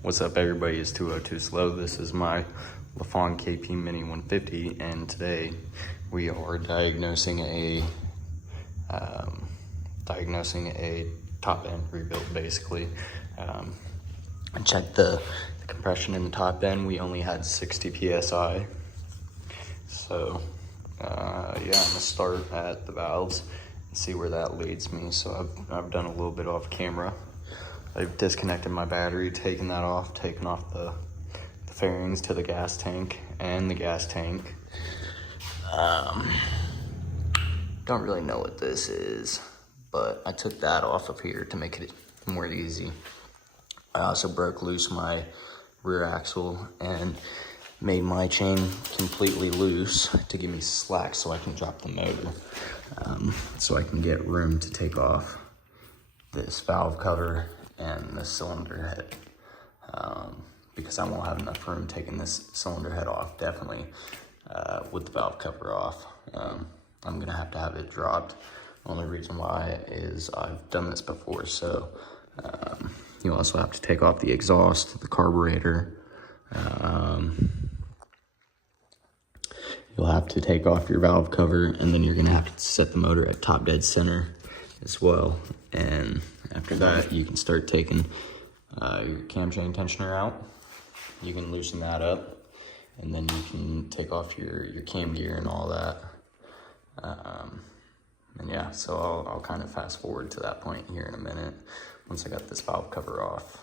What's up, everybody? It's 202 Slow. This is my Lifan KP Mini 150, and today we are diagnosing a top end rebuild. Basically, I checked the compression in the top end. We only had 60 psi. So yeah, I'm gonna start at the valves and see where that leads me. So I've done a little bit off camera. I've disconnected my battery, taken that off, taken off the fairings to the gas tank and the gas tank. Don't really know what this is, but I took that off of here to make it more easy. I also broke loose my rear axle and made my chain completely loose to give me slack so I can drop the motor, so I can get room to take off this valve cover and the cylinder head, because I won't have enough room taking this cylinder head off, definitely with the valve cover off. I'm gonna have to have it dropped. Only reason why is I've done this before, so you also have to take off the exhaust, the carburetor. You'll have to take off your valve cover, and then you're gonna have to set the motor at top dead center as well. And after that, you can start taking your cam chain tensioner out. You can loosen that up, and then you can take off your cam gear and all that. And yeah, so I'll kind of fast forward to that point here in a minute. Once I got this valve cover off,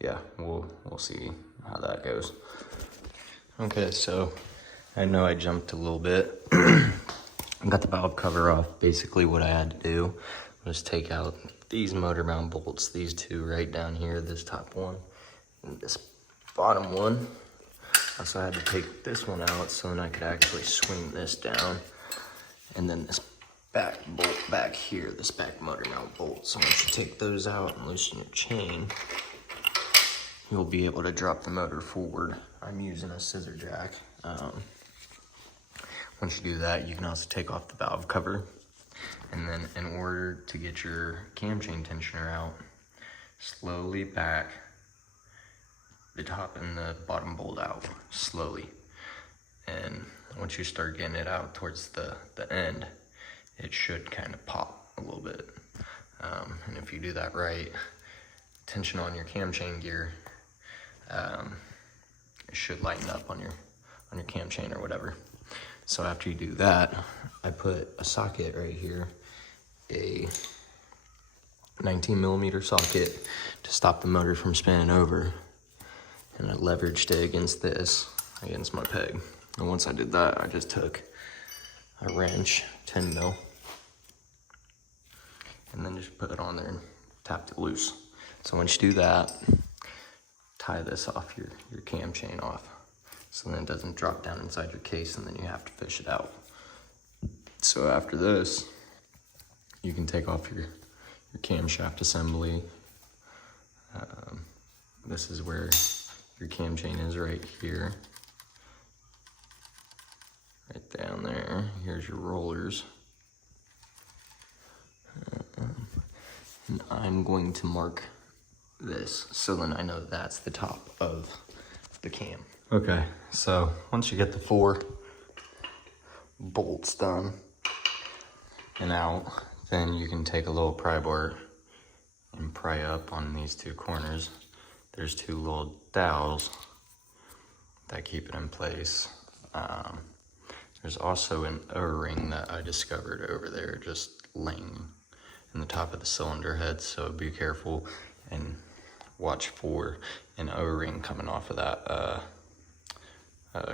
yeah, we'll see how that goes. Okay, so I know I jumped a little bit. I got the valve cover off. Basically what I had to do was take out these motor mount bolts, these two right down here, this top one and this bottom one. Also, I had to take this one out so then I could actually swing this down. And then this back bolt back here, this back motor mount bolt. So once you take those out and loosen your chain, you'll be able to drop the motor forward. I'm using a scissor jack. Once you do that, you can also take off the valve cover. And then in order to get your cam chain tensioner out, slowly back the top and the bottom bolt out, slowly. And once you start getting it out towards the end, it should kind of pop a little bit. And if you do that right, tension on your cam chain gear, it should lighten up on your cam chain or whatever. So after you do that, I put a socket right here, a 19 millimeter socket to stop the motor from spinning over. And I leveraged it against my peg. And once I did that, I just took a wrench, 10 mil, and then just put it on there and tapped it loose. So once you do that, tie this off your cam chain off, so then it doesn't drop down inside your case and then you have to fish it out. So after this, you can take off your camshaft assembly. This is where your cam chain is, right here. Right down there. Here's your rollers. And I'm going to mark this so then I know that's the top of the cam. Okay, so once you get the 4 bolts done and out, then you can take a little pry bar and pry up on these 2 corners. There's 2 little dowels that keep it in place. There's also an O-ring that I discovered over there just laying in the top of the cylinder head, so be careful and watch for an O-ring coming off of that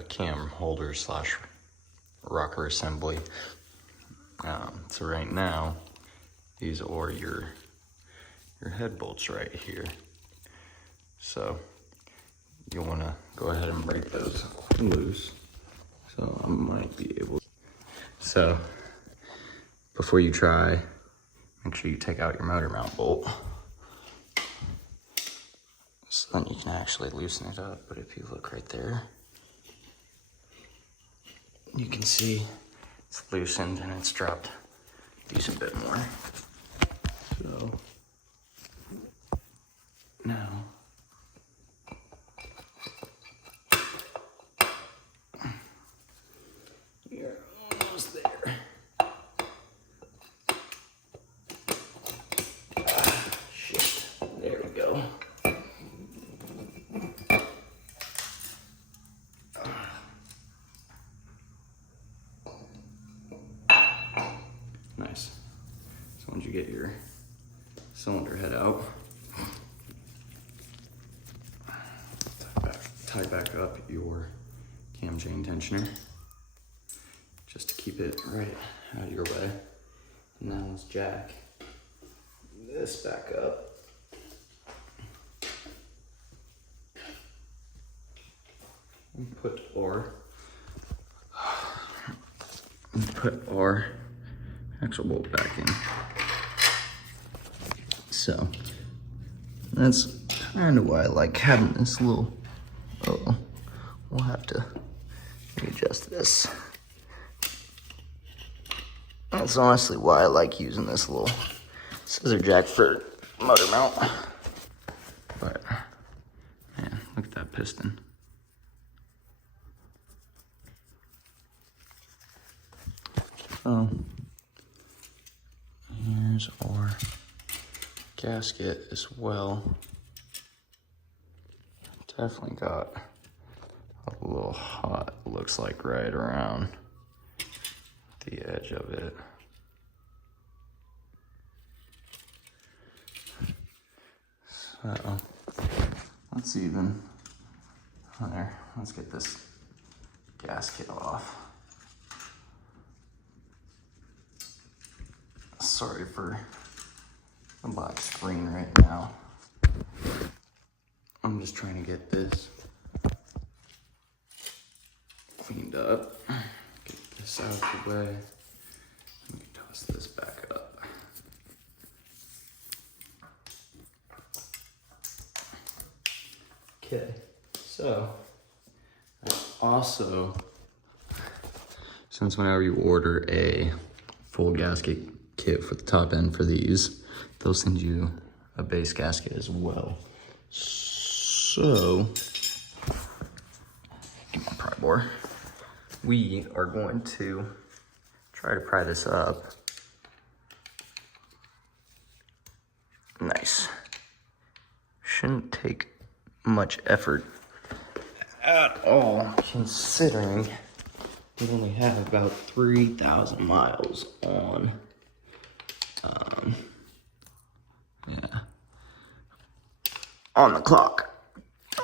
cam holder slash rocker assembly. So right now, these are your head bolts right here. So you'll want to go ahead and break those loose. So I might be able to. So before you try, make sure you take out your motor mount bolt. So then you can actually loosen it up. But if you look right there, you can see it's loosened and it's dropped a decent bit more. So Now, you're almost there. Shit, there we go. Nice. So once you get your cylinder head out, tie back up your cam chain tensioner just to keep it right out of your way. And now let's jack this back up. And put our axle bolt back in. So that's kind of why I like having this little, oh, we'll have to readjust this. That's honestly why I like using this little scissor jack for motor mount. But, man, look at that piston. So, here's our gasket as well. Definitely got a little hot, looks like right around the edge of it. So, let's even, there, let's get this gasket off. Sorry for the black screen right now. I'm just trying to get this cleaned up. Get this out of the way. Let me toss this back up. Okay, so also, since whenever you order a full gasket kit for the top end for these, they'll send you a base gasket as well. So, get my pry bar. We are going to try to pry this up. Nice. Shouldn't take much effort at all, considering we only have about 3,000 miles on, on the clock,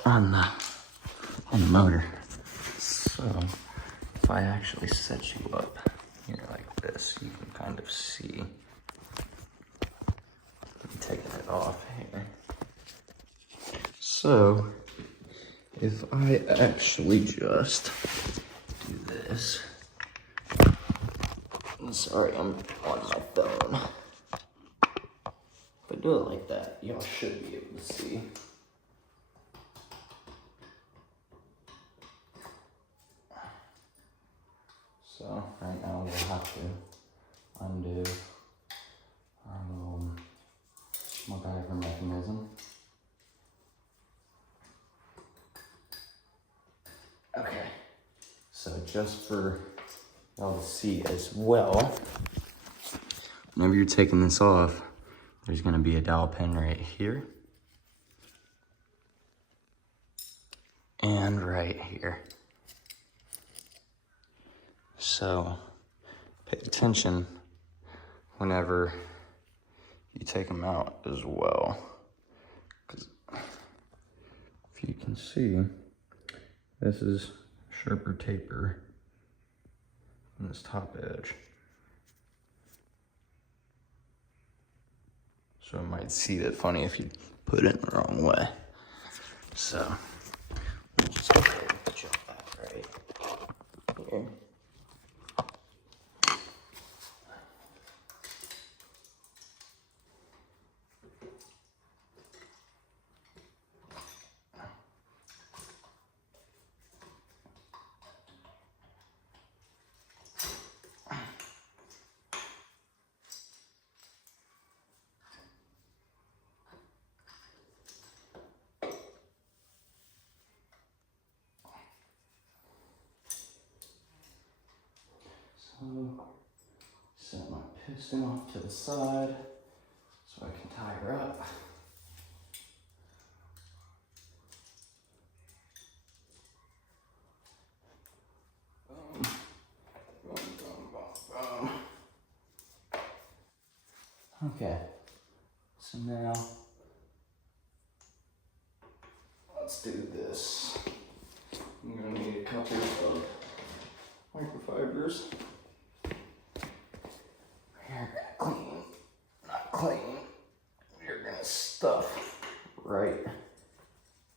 on the motor. So if I actually set you up here like this, you can kind of see. I'm taking it off here. So if I actually just do this, I'm sorry, I'm on my phone. If I do it like that, y'all should be able to see. So right now we'll have to undo our little MacGyver mechanism. Okay, so just for y'all to see as well, whenever you're taking this off, there's gonna be a dowel pin right here and right here. So pay attention whenever you take them out as well, because if you can see, this is sharper taper on this top edge. So it might seat it funny if you put it in the wrong way. So we'll just go ahead and put you back right here. piston off to the side so I can tie her up. Boom, boom, boom, boom, boom. Okay, so now let's do this. I'm gonna need a couple of microfibers. You're gonna clean, not clean. You're gonna stuff right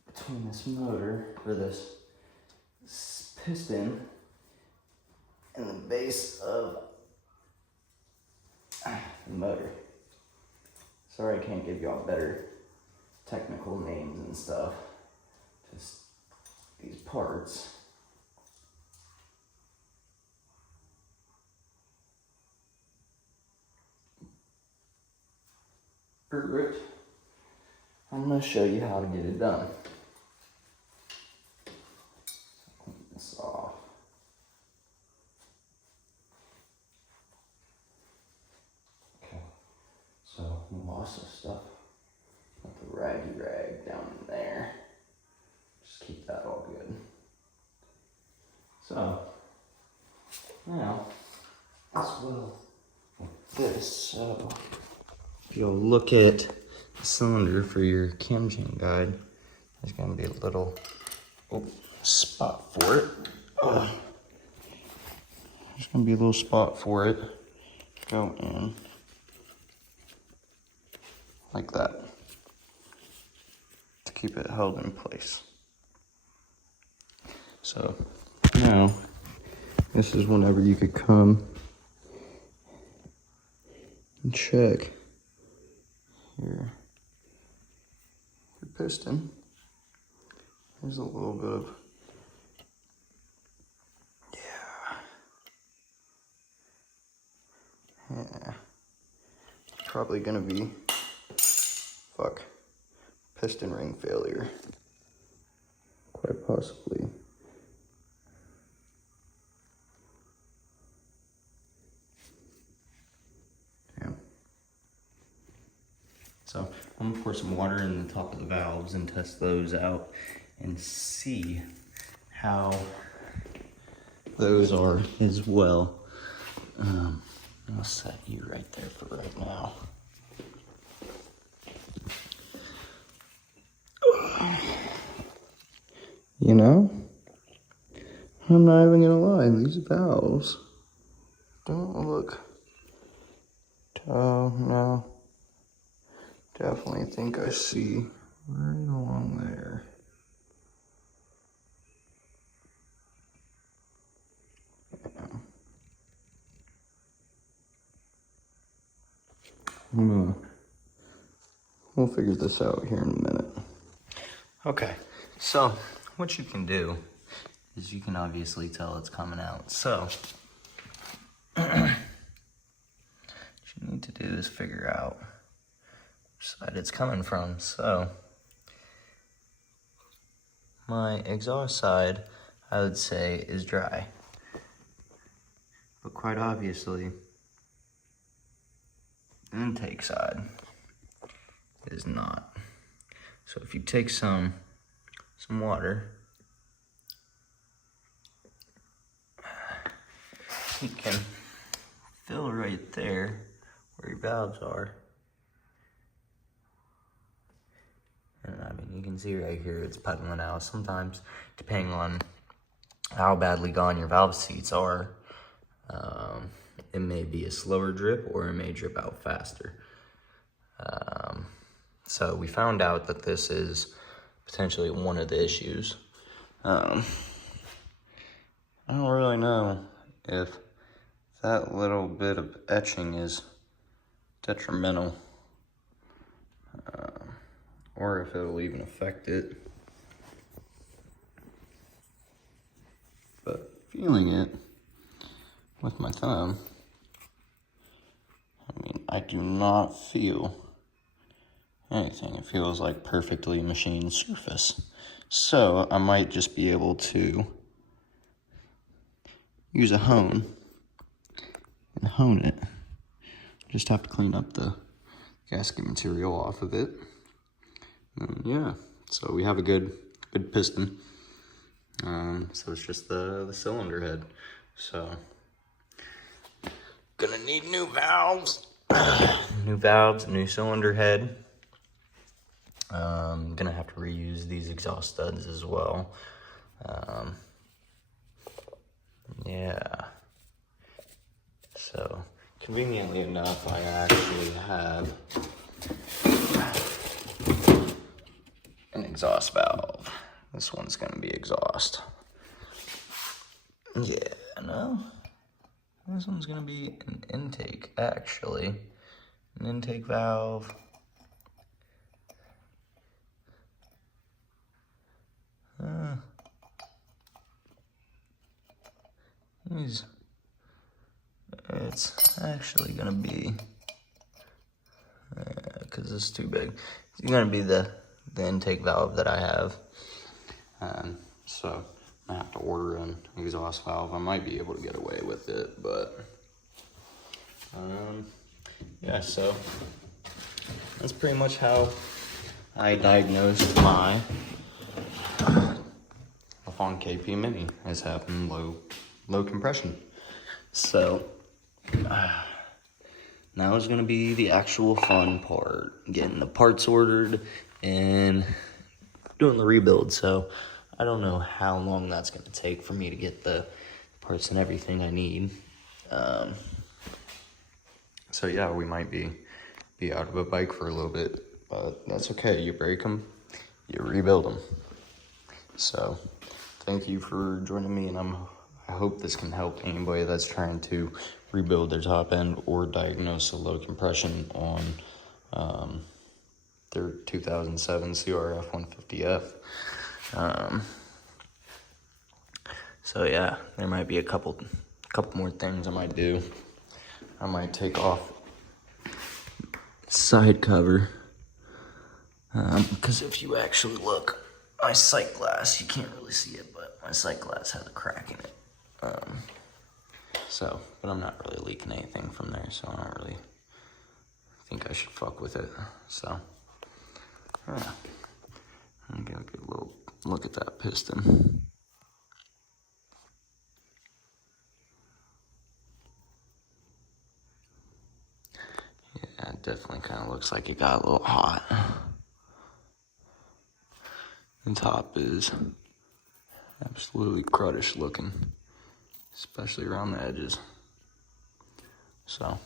between this motor, or this piston, and the base of the motor. Sorry I can't give y'all better technical names and stuff. Just these parts. Perfect. I'm going to show you how to get it done. Clean this off. Okay, so we lost some stuff. Got the raggy rag down in there. Just keep that all good. So, now, as well with this, so if you'll look at the cylinder for your cam chain guide, there's going to be a little spot for it. There's going to be a little spot for it. Go in like that to keep it held in place. So now, this is whenever you could come and check your piston. There's a little bit of, yeah, probably gonna be, piston ring failure, quite possibly. So I'm gonna pour some water in the top of the valves and test those out and see how those are as well. I'll set you right there for right now. You know, I'm not even gonna lie, these valves don't look, oh no. Definitely think I see right along there. Yeah. We'll figure this out here in a minute. Okay, so what you can do is you can obviously tell it's coming out. So what you need to do is figure out which side it's coming from. So my exhaust side, I would say, is dry, but quite obviously the intake side is not. So if you take some water, you can fill right there where your valves are. And I mean, you can see right here it's puddling out. Sometimes, depending on how badly gone your valve seats are, it may be a slower drip or it may drip out faster. So we found out that this is potentially one of the issues. I don't really know if that little bit of etching is detrimental, or if it'll even affect it. But feeling it with my thumb, I mean, I do not feel anything. It feels like perfectly machined surface. So I might just be able to use a hone and hone it just have to clean up the gasket material off of it. And yeah, so we have a good piston. So it's just the cylinder head. So gonna need new valves, new cylinder head. Gonna have to reuse these exhaust studs as well. Yeah. So conveniently enough, I actually have an exhaust valve. This one's gonna be exhaust. Yeah, no. This one's gonna be an intake, actually. An intake valve. It's actually gonna be, because it's too big. It's gonna be the intake valve that I have. So I have to order an exhaust valve. I might be able to get away with it, but yeah, so that's pretty much how I diagnosed my Lifan KP Mini as having low compression. So now is going to be the actual fun part, getting the parts ordered and doing the rebuild. So I don't know how long that's going to take for me to get the parts and everything I need. So yeah, we might be out of a bike for a little bit, but that's okay. You break them, you rebuild them. So thank you for joining me, and I hope this can help anybody that's trying to rebuild their top end or diagnose a low compression on their 2007 CRF 150F. So yeah, there might be a couple more things I might do. I might take off side cover, because if you actually look, my sight glass, you can't really see it, but my sight glass has a crack in it. But I'm not really leaking anything from there, so I don't really think I should fuck with it. So, yeah. I'm gonna get a little look at that piston. Yeah, it definitely kind of looks like it got a little hot. The top is absolutely cruddish looking, especially around the edges. So,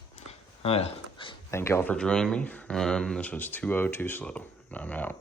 yeah, thank y'all for joining me. This was 202 Slow, and I'm out.